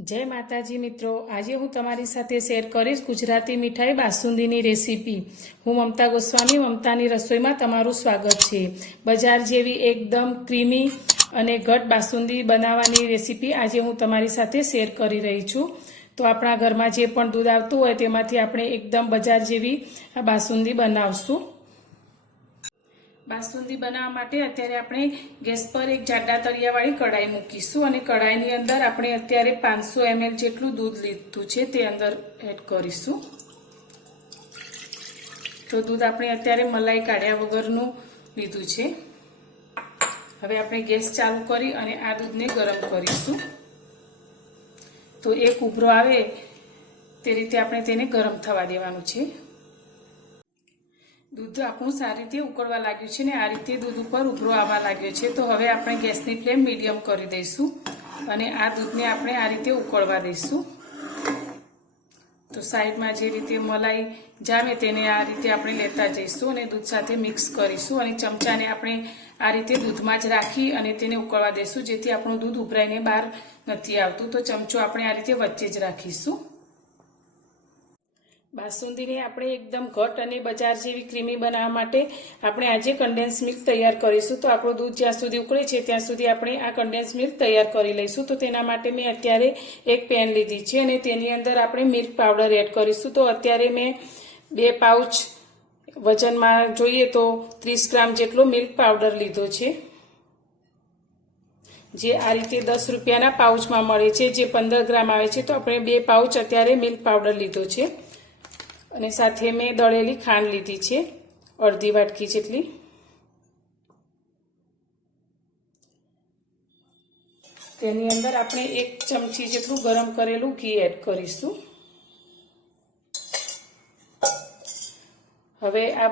જય માતાજી મિત્રો, આજે હું તમારી સાથે શેર કરીશ ગુજરાતી મીઠાઈ બાસુંદીની રેસીપી। હું મમતા ગોસ્વામી, મમતાની રસોઈમાં તમારું સ્વાગત છે। બજાર જેવી એકદમ ક્રીમી અને ઘટ બાસુંદી બનાવવાની રેસીપી આજે હું તમારી સાથે શેર કરી રહી છું। તો આપણા ઘરમાં જે પણ દૂધ આવતું હોય તેમાંથી આપણે એકદમ બજાર જેવી આ બાસુંદી બનાવશું। બાસુંદી બનાવવા માટે અત્યારે આપણે ગેસ પર એક જાડા તળિયાવાળી કઢાઈ મૂકીશું અને કઢાઈની અંદર આપણે અત્યારે 500 ml જેટલું દૂધ લીધું છે તે અંદર એડ કરીશું। તો દૂધ આપણે અત્યારે મલાઈ કાઢ્યા વગરનું લીધું છે। હવે આપણે ગેસ ચાલુ કરી અને આ દૂધને ગરમ કરીશું। તો એક ઉભરો આવે તે રીતે આપણે તેને ગરમ થવા દેવાનું છે। દૂધ આપણું સારી રીતે ઉકળવા લાગ્યું છે ને આ રીતે દૂધ ઉપર ઉભરો આવવા લાગ્યો છે। તો હવે આપણે ગેસની ફ્લેમ મીડિયમ કરી દઈશું અને આ દૂધને આપણે આ રીતે ઉકળવા દઈશું। તો સાઈડમાં જે રીતે મલાઈ જામે તેને આ રીતે આપણે લેતા જઈશું અને દૂધ સાથે મિક્સ કરીશું અને ચમચાને આપણે આ રીતે દૂધમાં જ રાખી અને તેને ઉકળવા દઈશું, જેથી આપણું દૂધ ઉભરાઈને બહાર નથી આવતું। તો ચમચો આપણે આ રીતે વચ્ચે જ રાખીશું। બાસુંદીને આપણે એકદમ ઘટ અને બજાર જેવી ક્રીમી બનાવવા માટે આપણે આજે કન્ડેન્સ મિલ્ક તૈયાર કરીશું। તો આપણું દૂધ જ્યાં સુધી ઉકળે છે ત્યાં સુધી આપણે આ કન્ડેન્સ મિલ્ક તૈયાર કરી લઈશું। તો તેના માટે મેં અત્યારે એક પેન લીધી છે અને તેની અંદર આપણે મિલ્ક પાવડર એડ કરીશું। તો અત્યારે મેં 2 પાઉચ વજનમાં જોઈએ તો 30 ગ્રામ જેટલો મિલ્ક પાવડર લીધો છે, જે આ રીતે 10 રૂપિયાના પાઉચમાં મળે છે, જે 15 ગ્રામ આવે છે। તો આપણે 2 પાઉચ અત્યારે મિલ્ક પાવડર લીધો છે અને સાથે મેં દળેલી ખાંડ લીધી છે, અડધી વાટકી જેટલી। તેની અંદર આપણે 1 ચમચી જેટલું ગરમ કરેલું ઘી એડ કરીશું। હવે આ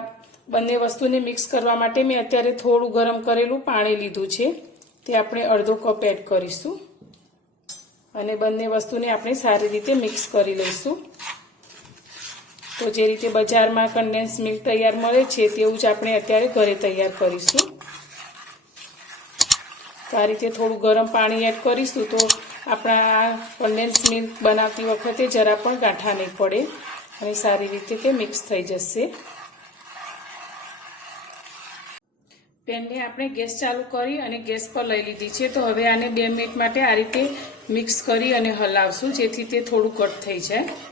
બંને વસ્તુને મિક્સ કરવા માટે મેં અત્યારે થોડું ગરમ કરેલું પાણી લીધું છે, તે આપણે અડધો કપ એડ કરીશું અને બંને વસ્તુને આપણે સારી રીતે મિક્સ કરી લઈશું। તો જે રીતે બજારમાં કન્ડેન્સ મિલ્ક તૈયાર મળે છે તેવું જ આપણે અત્યારે ઘરે તૈયાર કરીશું। તો આ રીતે થોડું ગરમ પાણી એડ કરીશું તો આપણા કન્ડેન્સ મિલ્ક બનાવતી વખતે જરા પણ ગાંઠા નહીં પડે અને સારી રીતે તે મિક્સ થઈ જશે। પેનને આપણે ગેસ ચાલુ કરી અને ગેસ પર લઈ લીધી છે। તો હવે આને 2 મિનિટ માટે આ રીતે મિક્સ કરી અને હલાવશું, જેથી તે થોડું ઘટ થઈ જાય।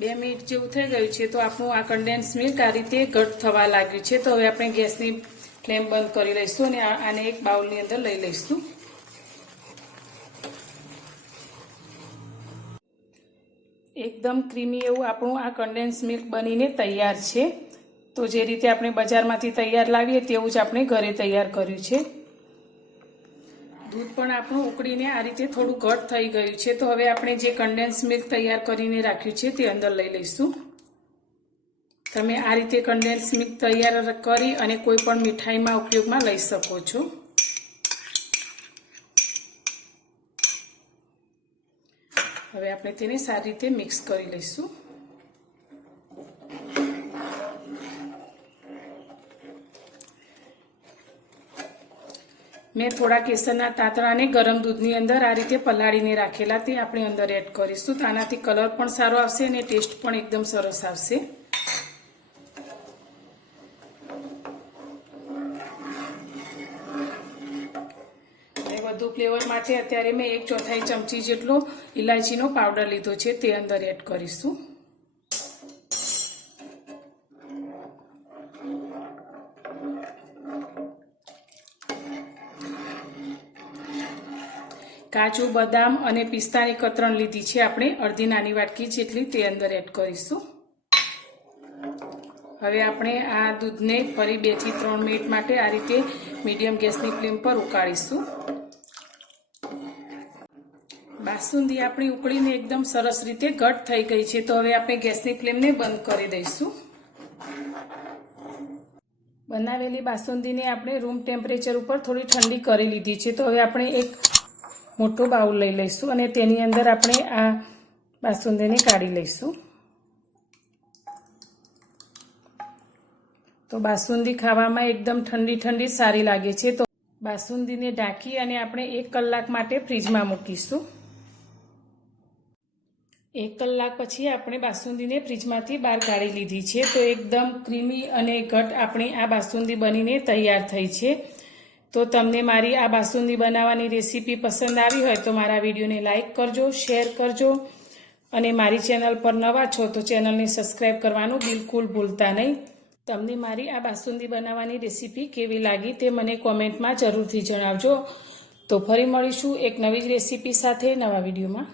બે મિનિટ જેવું થઈ ગયું છે તો આપણું આ કન્ડેન્સ મિલ્ક આ રીતે ઘટ થવા લાગ્યું છે। તો હવે આપણે ગેસની ફ્લેમ બંધ કરી લઈશું અને આને એક બાઉલની અંદર લઈ લઈશું। એકદમ ક્રીમી એવું આપણું આ કન્ડેન્સ મિલ્ક બનીને તૈયાર છે। તો જે રીતે આપણે બજારમાંથી તૈયાર લાવીએ તેવું જ આપણે ઘરે તૈયાર કર્યું છે। દૂધ પણ આપણું ઉકળીને આ રીતે થોડું ઘટ થઈ ગયું છે। તો હવે આપણે જે કન્ડેન્સ મિલ્ક તૈયાર કરીને રાખ્યું છે તે અંદર લઈ લઈશું। તમે આ રીતે કન્ડેન્સ મિલ્ક તૈયાર કરી અને કોઈ પણ મીઠાઈમાં ઉપયોગમાં લઈ શકો છો। હવે આપણે તેને સારી રીતે મિક્સ કરી લઈશું। મેં થોડા કેસરના તાંતણાને ગરમ દૂધની અંદર આ રીતે પલાળીને રાખેલા, તે આપણે અંદર એડ કરીશું। તો આનાથી કલર પણ સારો આવશે અને ટેસ્ટ પણ એકદમ સરસ આવશે। અને વધુ ફ્લેવર માટે અત્યારે મેં 1/4 ચમચી જેટલો ઇલાયચીનો પાવડર લીધો છે, તે અંદર એડ કરીશું। કાજુ, બદામ અને પિસ્તાની કતરણ લીધી છે આપણે, અડધી નાની વાટકી જેટલી, તે અંદર એડ કરીશું। હવે આપણે આ દૂધને ફરી 2 થી 3 મિનિટ માટે આ રીતે મીડિયમ ગેસની ફ્લેમ પર ઉકાળીશું। બાસુંદી આપણી ઉકળીને એકદમ સરસ રીતે ઘટ થઈ ગઈ છે। તો હવે આપણે ગેસની ફ્લેમને બંધ કરી દઈશું। બનાવેલી બાસુંદીને આપણે રૂમ ટેમ્પરેચર ઉપર થોડી ઠંડી કરી લીધી છે। તો હવે આપણે એક મોટો બાઉલ લઈ લઈશું અને તેની અંદર આપણે આ બાસુંદીને કાઢી લઈશું। તો બાસુંદી ખાવામાં એકદમ ઠંડી ઠંડી સારી લાગે છે. તો બાસુંદીને ઢાંકી અને આપણે 1 કલાક માટે ફ્રીજમાં મૂકીશું. 1 કલાક પછી આપણે બાસુંદીને ફ્રીજમાંથી બહાર કાઢી લીધી છે. તો એકદમ ક્રીમી અને ઘટ આપણી આ બાસુંદી બનીને તૈયાર થઈ છે. તો તમને મારી આ બાસુંદી બનાવવાની રેસીપી પસંદ આવી હોય તો મારા વિડીયોને લાઇક કરજો, શેર કરજો અને મારી ચેનલ પર નવા છો તો ચેનલને સબસ્ક્રાઈબ કરવાનું બિલકુલ ભૂલતા નહીં. તમને મારી આ બાસુંદી બનાવવાની રેસીપી કેવી લાગી તે મને કોમેન્ટમાં જરૂરથી જણાવજો. તો ફરી મળીશું એક નવી જ રેસીપી સાથે નવા વિડીયોમાં.